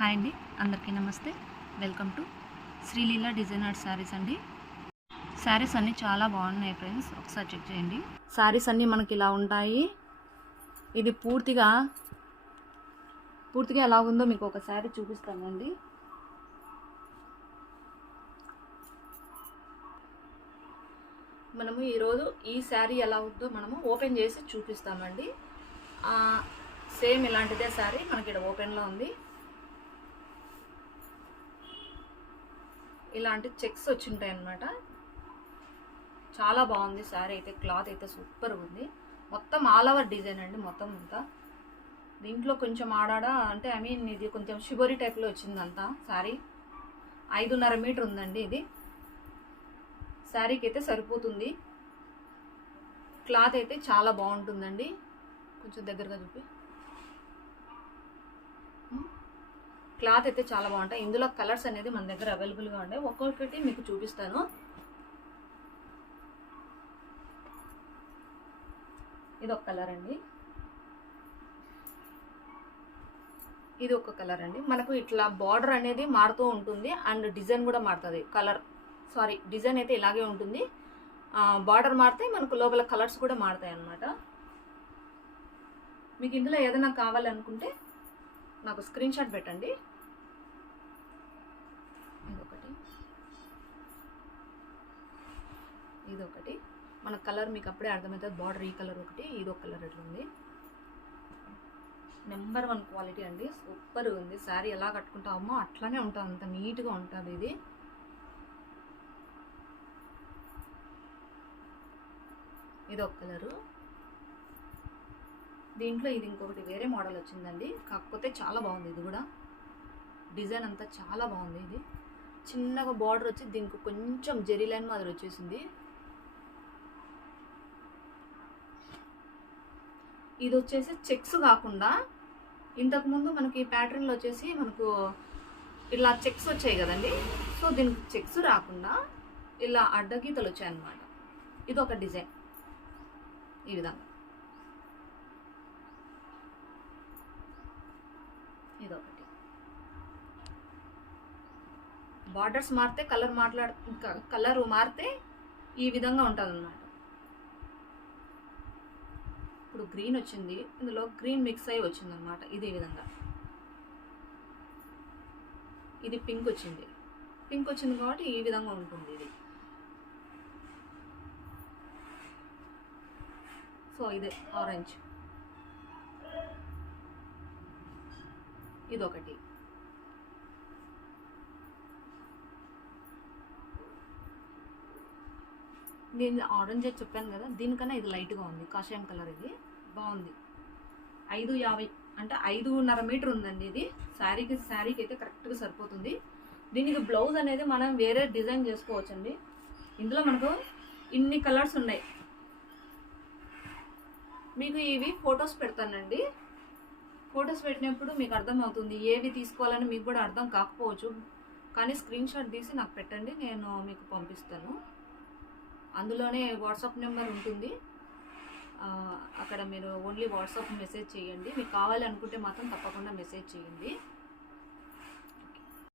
Hi అండి, అందరికీ నమస్తే. Welcome to Sreeleela designer saris అండి. శారీస్ అన్నీ చాలా బాగున్నాయి ఫ్రెండ్స్, ఒకసారి చెక్ చేయండి. శారీస్ అన్నీ మనకి ఇలా ఉంటాయి. ఇది పూర్తిగా ఎలా ఉందో మీకు ఒక శారీ చూపిస్తానండి. మనము ఈరోజు ఈ శారీ ఎలా ఉందో మనము ఓపెన్ చేసి చూపిస్తామండి. సేమ్ ఇలాంటిదే శారీ మనకి ఇక్కడ ఓపెన్లో ఉంది. ఇలాంటి చెక్స్ వచ్చింటాయి అన్నమాట. చాలా బాగుంది శారీ అయితే. క్లాత్ అయితే సూపర్ ఉంది. మొత్తం ఆల్ ఓవర్ డిజైన్ అండి మొత్తం అంతా. దీంట్లో కొంచెం ఆడాడ అంటే ఇది కొంచెం షిబోరీ టైప్లో వచ్చిందంతా శారీ. 5.5 మీటర్ ఉందండి ఇది. శారీకి అయితే సరిపోతుంది. క్లాత్ అయితే చాలా బాగుంటుందండి. కొంచెం దగ్గరగా చూపి. క్లాత్ అయితే చాలా బాగుంటాయి. ఇందులో కలర్స్ అనేది మన దగ్గర అవైలబుల్గా ఉన్నాయి. ఒక్కొక్కటి మీకు చూపిస్తాను. ఇది ఒక కలర్ అండి, ఇది ఒక కలర్ అండి. మనకు ఇట్లా బార్డర్ అనేది మారుతూ ఉంటుంది అండ్ డిజైన్ కూడా మారుతుంది. డిజైన్ అయితే ఇలాగే ఉంటుంది. బార్డర్ మారితే మనకు లోపల కలర్స్ కూడా మారుతాయి అన్నమాట. మీకు ఇందులో ఏదైనా కావాలనుకుంటే నాకు స్క్రీన్ షాట్ పెట్టండి. ఇదొకటి మన కలర్ మీకు అప్పుడే అర్థమవుతుంది. బార్డర్ ఈ కలర్ ఒకటి, ఇది ఒక కలర్ ఎట్లా ఉంది. నెంబర్ 1 క్వాలిటీ అండి, సూపర్ ఉంది. శారీ ఎలా కట్టుకుంటామో అట్లానే ఉంటుంది, అంత నీట్గా ఉంటుంది. ఇది ఒక కలరు. దీంట్లో ఇది ఇంకొకటి వేరే మోడల్ వచ్చిందండి, కాకపోతే చాలా బాగుంది. ఇది కూడా డిజైన్ అంతా చాలా బాగుంది. ఇది చిన్నగా బార్డర్ వచ్చి దీనికి కొంచెం జెరీ లైన్ మాదిరి వచ్చేసింది. ఇది వచ్చేసి చెక్స్ కాకుండా ఇంతకుముందు మనకి ప్యాటర్న్లో వచ్చేసి మనకు ఇలా చెక్స్ వచ్చాయి కదండి. సో దీనికి చెక్స్ రాకుండా ఇలా అడ్డగీతలు వచ్చాయి అన్నమాట. ఇది ఒక డిజైన్. ఈ విధంగా ఇదొకటి. బార్డర్స్ మారితే కలర్ మారితే ఈ విధంగా ఉంటుంది అన్నమాట. ఇప్పుడు గ్రీన్ వచ్చింది, ఇందులో గ్రీన్ మిక్స్ అయ్యి వచ్చింది అనమాట. ఇదే విధంగా ఇది పింక్ వచ్చింది కాబట్టి ఈ విధంగా ఉంటుంది ఇది. సో ఇది ఆరెంజ్, ఇదొకటి. నేను ఆరెంజ్ చెప్పాను కదా, దీనికన్నా ఇది లైట్గా ఉంది, కాషాయం కలర్. ఇది బాగుంది. 5.50 అంటే 5.5 మీటర్ ఉందండి ఇది. శారీకి అయితే కరెక్ట్గా సరిపోతుంది. దీనికి బ్లౌజ్ అనేది మనం వేరే డిజైన్ చేసుకోవచ్చండి. ఇందులో మనకు ఇన్ని కలర్స్ ఉన్నాయి. మీకు ఇవి ఫొటోస్ పెడతానండి. ఫొటోస్ పెట్టినప్పుడు మీకు అర్థమవుతుంది. ఏవి తీసుకోవాలని మీకు కూడా అర్థం కాకపోవచ్చు, కానీ స్క్రీన్ షాట్ తీసి నాకు పెట్టండి, నేను మీకు పంపిస్తాను. అందులోనే వాట్సాప్ నెంబర్ ఉంటుంది, అక్కడ మీరు ఓన్లీ వాట్సాప్ మెసేజ్ చేయండి. మీకు కావాలి అనుకుంటే మాత్రం తప్పకుండా మెసేజ్ చేయండి.